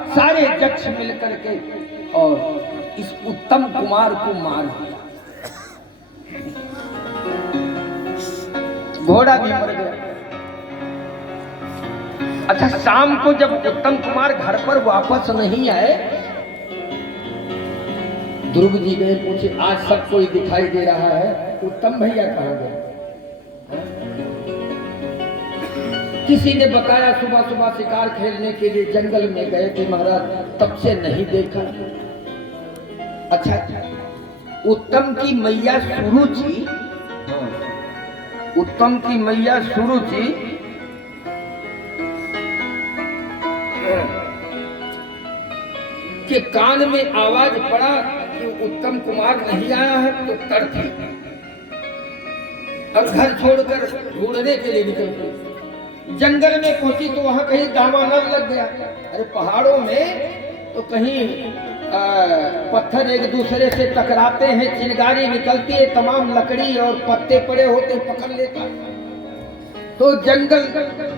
सारे यक्ष मिलकर के और इस उत्तम कुमार को मार दिया। घोड़ा भी मर गया। अच्छा, शाम को जब उत्तम कुमार घर पर वापस नहीं आए, ध्रुव जी गए, पूछे आज सब कोई दिखाई दे रहा है, उत्तम भैया कहाँ गए? किसी ने बताया सुबह सुबह शिकार खेलने के लिए जंगल में गए थे महाराज, तब से नहीं देखा। अच्छा, उत्तम की मैया सुरुचि, उत्तम की मैया सुरुचि के कान में आवाज पड़ा कि उत्तम कुमार नहीं आया है, तो तड़पी और घर छोड़कर ढूंढने के लिए निकल गई। जंगल में पहुंची तो वहां कहीं दावानल लग गया। अरे पहाड़ों में तो कहीं पत्थर एक दूसरे से टकराते हैं, चिंगारी निकलती है, तमाम लकड़ी और पत्ते पड़े होते, पकड़ लेता। तो जंगल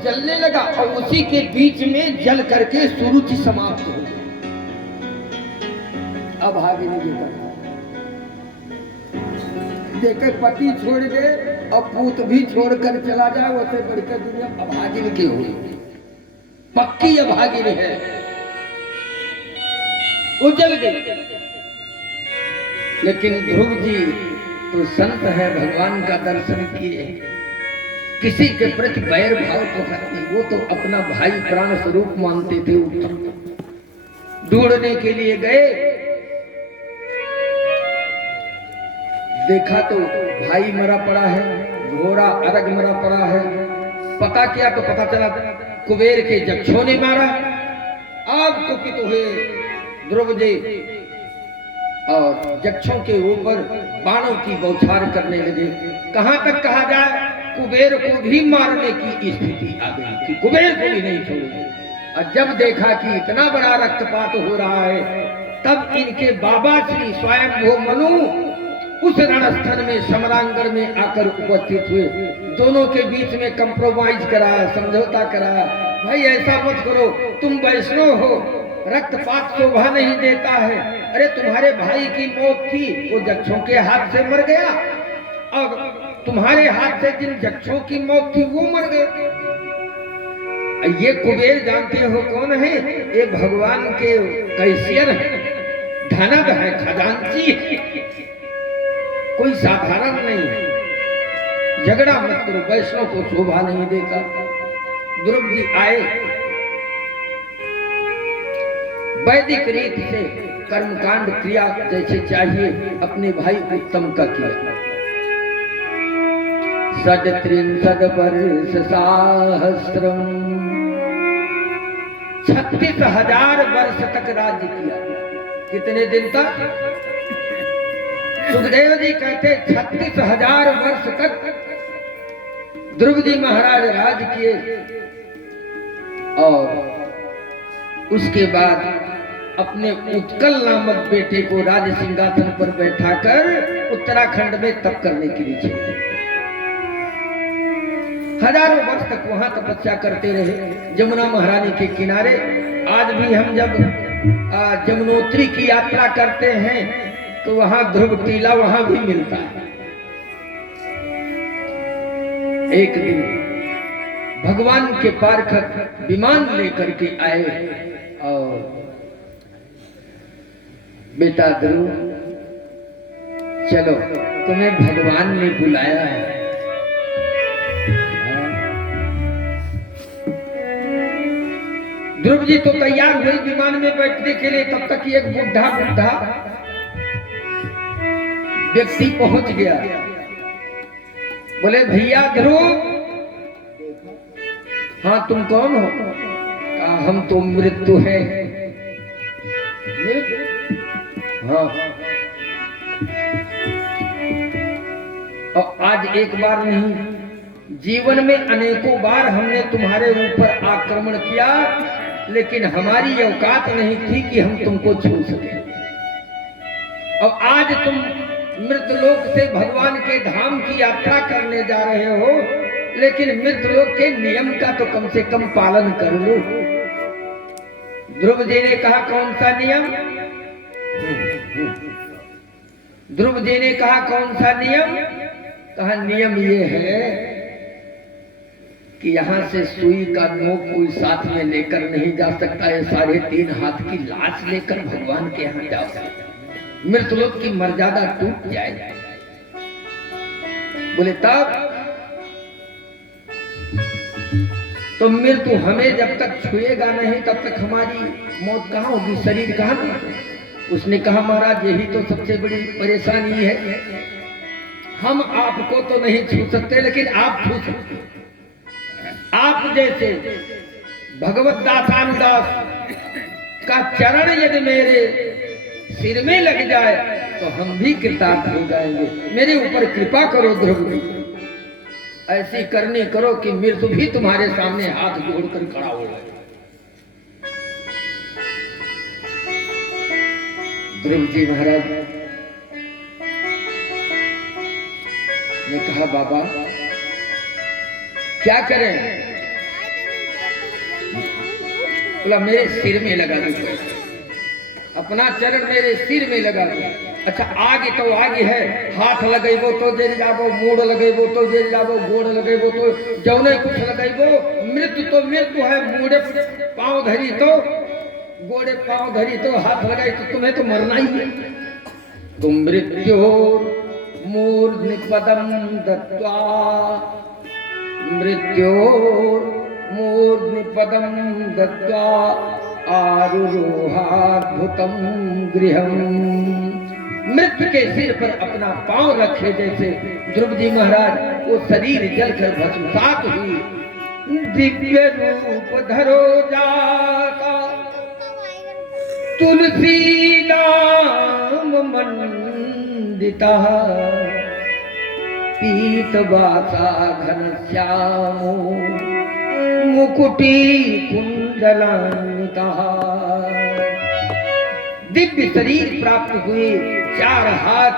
जलने लगा और उसी के बीच में जल करके सुरुचि समाप्त हो गई। अब आगे नहीं देखे पति छोड़ गए और पूत भी छोड़कर चला जाए, वैसे बढ़कर दुनिया अभागिन की हुई, पक्की अभागिन है, उजल गई। लेकिन ध्रुव जी तो संत है, भगवान का दर्शन किए, किसी के प्रति बैर भाव तो करते, वो तो अपना भाई प्राण स्वरूप मानते थे। ढूंढने के लिए गए, देखा तो भाई मरा पड़ा है, घोड़ा अरग मरा पड़ा है। पता किया तो पता चला कुबेर के यक्षों ने मारा। आग कुपित हुए ध्रुव जी और यक्षों के ऊपर बाणों की बौछार करने लगे। कहां तक कहा जाए, कुबेर को भी मारने की स्थिति आ गई कि कुबेर को भी नहीं छोड़ेंगे। और जब देखा कि इतना बड़ा रक्तपात हो रहा है, तब इनके बाबा श्री स्वयं वो मनु उस रणस्थल में समरांगण में आकर उपस्थित हुए। दोनों के बीच में कंप्रोमाइज कराया, समझौता कराया। भाई ऐसा मत करो, तुम वैष्णव हो, रक्तपात शोभा नहीं देता है। अरे तुम्हारे भाई की मौत थी, वो यक्षों के हाथ से मर गया, और तुम्हारे हाथ से जिन यक्षों की मौत थी वो मर गए। ये कुबेर जानते हो कौन है? ये भगवान के कैशियर है, धनव है, खजांची है, कोई साधारण नहीं है। झगड़ा मत करो, वैष्णव को शोभा नहीं देता। ध्रुव जी आए, वैदिक रीत से कर्मकांड क्रिया जैसे चाहिए अपने भाई उत्तम का किया। षड्त्रिंशद वर्ष सहस्रम, 36,000 वर्ष तक राज्य किया। कितने दिन तक? सुखदेव जी कहते 36,000 वर्ष तक ध्रुव जी महाराज राज किए। और उसके बाद अपने उत्कल नामक बेटे को राज सिंहासन पर बैठाकर उत्तराखंड में तप करने के लिए चले। हजारों वर्ष तक वहां तपस्या करते रहे, जमुना महारानी के किनारे। आज भी हम जब जमुनोत्री की यात्रा करते हैं तो वहां ध्रुव टीला वहां भी मिलता है। एक दिन भगवान के पार्षद विमान लेकर के आए और बेटा ध्रुव चलो, तुम्हें भगवान ने बुलाया है। ध्रुव जी तो तैयार हुए विमान में बैठने के लिए, तब तक एक बुढ़ा व्यक्ति पहुंच गया। बोले भैया ध्रुव। हाँ तुम कौन हो? कहा हम तो मृत्यु है। हाँ, और आज एक बार नहीं, जीवन में अनेकों बार हमने तुम्हारे ऊपर आक्रमण किया, लेकिन हमारी औकात नहीं थी कि हम तुमको छू सके। और आज तुम मृतलोक से भगवान के धाम की यात्रा करने जा रहे हो, लेकिन मृतलोक के नियम का तो कम से कम पालन कर लो। ध्रुव जी ने कहा कौन सा नियम? ध्रुव जी ने कहा कौन सा नियम? कहा नियम ये है कि यहां से सुई का नोक कोई साथ में लेकर नहीं जा सकता है, 3.5 हाथ की लाश लेकर भगवान के यहां जाओ, मृतलोक की मर्यादा टूट जाए। बोले तब तो मृत्यु हमें जब तक छुएगा नहीं तब तक हमारी मौत कहां होगी, शरीर कहां? उसने कहा महाराज यही तो सबसे बड़ी परेशानी है, हम आपको तो नहीं छू सकते लेकिन आप छू सकते। आप जैसे भगवत दासानुदास का चरण यदि मेरे सिर में लग जाए तो हम भी कृतार्थ हो जाएंगे। मेरे ऊपर कृपा करो ध्रुव, ऐसी करनी करो कि मृत्यु भी तुम्हारे सामने हाथ जोड़कर खड़ा हो जाए। ध्रुव जी महाराज ने कहा बाबा क्या करें? बोला मेरे सिर में लगा दो, अपना चरण मेरे सिर में लगा दो। अच्छा आगे तो आगे है, हाथ लगेबो तो जल जाबो, मूड लगेबो तो जल जाबो, गोड़ लगेबो तो जौने कुछ लगेबो। मृत्यु तो मृत्यु है, मूडे पांव धरी तो गोड़े पांव धरी तो हाथ लगाई तो तुम्हें तो मरना ही है। तुम मृत्यु मूर्ध्निपदम दत्वा, मृत्यु मूर्ध्निपदम दत्वा आरुरोहाद्भुतम गृहम। मृत्यु के सिर पर अपना पांव रखे जैसे ध्रुव जी महाराज वो शरीर जलकर भस्मसात हुई। दिव्य रूप धरो जाता तुलसी नाम मंडिता, पीतवासा घनश्यामो मुकुटी कुंडलान्विता। दिव्य शरीर प्राप्त हुए, 4 हाथ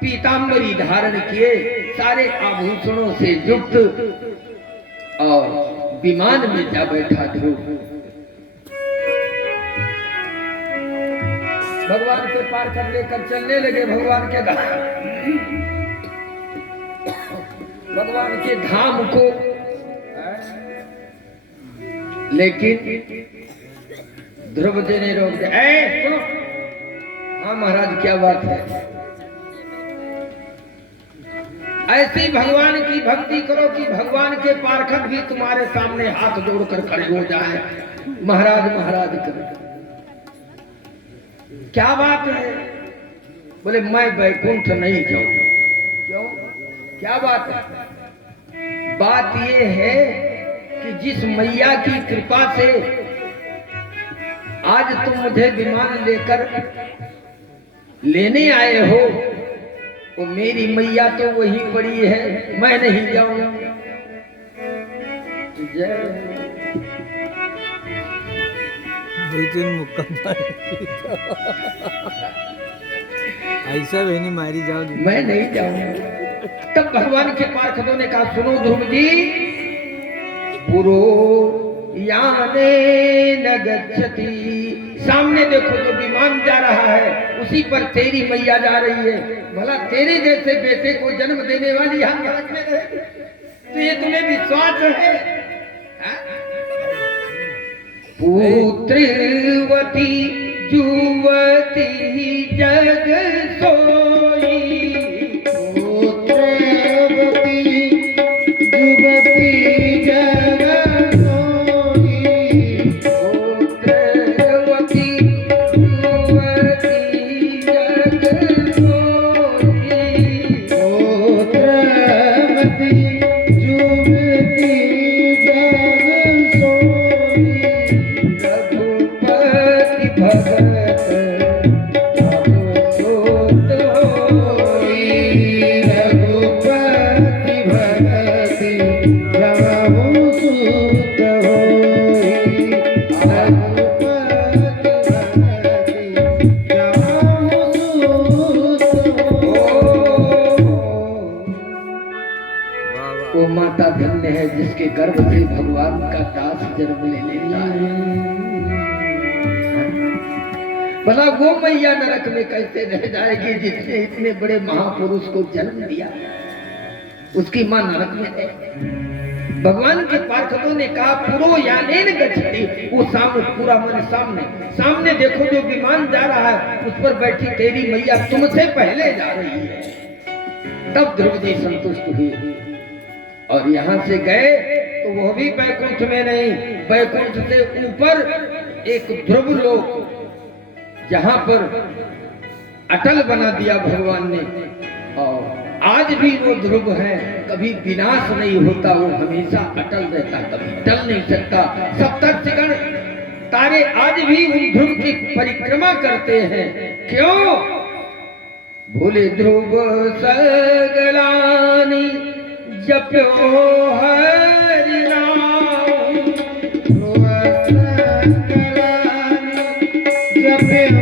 पीतांबरी धारण किए, सारे आभूषणों से युक्त और विमान में जा बैठा ध्रुव। भगवान के पार कर लेकर चलने लगे भगवान के भगवान के धाम को। लेकिन ध्रुव जी ने रोक दिया। सुनो, हाँ महाराज क्या बात है? ऐसी भगवान की भक्ति करो कि भगवान के पारखक भी तुम्हारे सामने हाथ जोड़कर खड़े हो जाए, महाराज महाराज करो। क्या बात है? बोले मैं वैकुंठ नहीं जाऊंगा। क्यों? क्या बात है? बात ये है कि जिस मैया की कृपा से आज तुम मुझे विमान लेकर लेने आए हो, वो मेरी मैया तो वहीं पड़ी है, मैं नहीं जाऊंगा। ऐसा भी नहीं मारी जाओ, मैं नहीं जाऊंगा। तब भगवान के पार्षदों ने कहा सुनो ध्रुव जी, पुरो याने न गच्छति, सामने देखो जो विमान जा रहा है उसी पर तेरी मैया जा रही है। भला तेरे जैसे बेटे को जन्म देने वाली हम नरक में रहेगी? तो ये तुम्हें विश्वास है? पुत्रवती जुवती जग सोई, पुत्रवती जुवती जग सोई, पुत्रवती जुवती जग सोई, पुत्रवती जुवती जग सोई, रघुपति भगत वो माता धन्य है जिसके गर्भ से भगवान का दास जन्म लेने आए। भला वो मैया नरक में कैसे रह जाएगी जिसने इतने बड़े महापुरुष को जन्म दिया? उसकी मां नरक में है। भगवान के पार्षदों ने कहा पुरो यानेन गच्छति, वो सामने पूरा मन सामने सामने देखो जो विमान जा रहा है उस पर बैठी तेरी मैया तुमसे पहले जा रही है। तब ध्रुव जी संतुष्ट हुए और यहाँ से गए तो वो भी बैकुंठ में नहीं, बैकुंठ से ऊपर एक ध्रुव लोक जहां पर अटल बना दिया भगवान ने, और आज भी वो ध्रुव है, कभी विनाश नहीं होता, वो हमेशा अटल रहता, कभी टल नहीं सकता। सप्तर्षिगण तारे आज भी उन ध्रुव की परिक्रमा करते हैं। क्यों? भूले ध्रुव सगलानी जप्यो हरि नाम, ध्रुव सगलानी जप्यो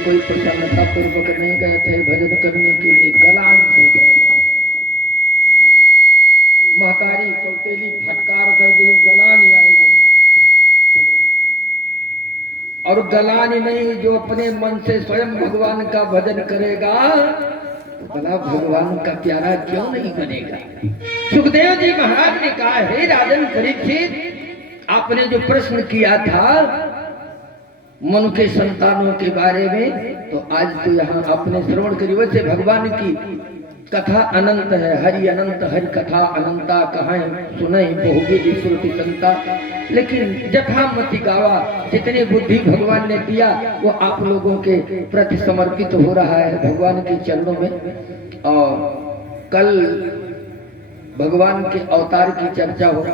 कोई प्रसन्नता पूर्वक नहीं गए थे भजन करने के लिए, गलान से गए। महतारी सौतेली फटकार कर दी, गलानी आएगी। और गलानी नहीं, जो अपने मन से स्वयं भगवान का भजन करेगा भला भगवान का प्यारा क्यों नहीं बनेगा? सुखदेव जी महाराज ने कहा, हे राजन परीक्षित, आपने जो प्रश्न किया था मन के संतानों के बारे में, तो आज तो यहाँ आपने श्रवण करी। वैसे भगवान की कथा अनंत है, हरि अनंत, हरि कथा अनंता, कहां सुने बहुविधि श्रुति संता, लेकिन जथामति गावा, जितनी बुद्धि भगवान ने दिया वो आप लोगों के प्रति समर्पित हो रहा है भगवान के चरणों में। और कल भगवान के अवतार की चर्चा हो,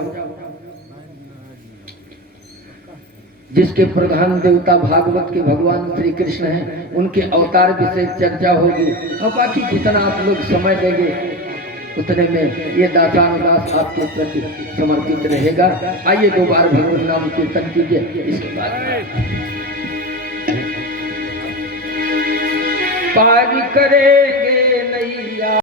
जिसके प्रधान देवता भागवत के भगवान श्री कृष्ण हैं, उनके अवतार विषय चर्चा होगी। और बाकी जितना आप लोग समय देंगे उतने में ये दासानुदास आपके प्रति समर्पित रहेगा। आइए 2 बार भगवत नाम कीर्तन कीजिए, इसके बाद पार करेंगे नैया।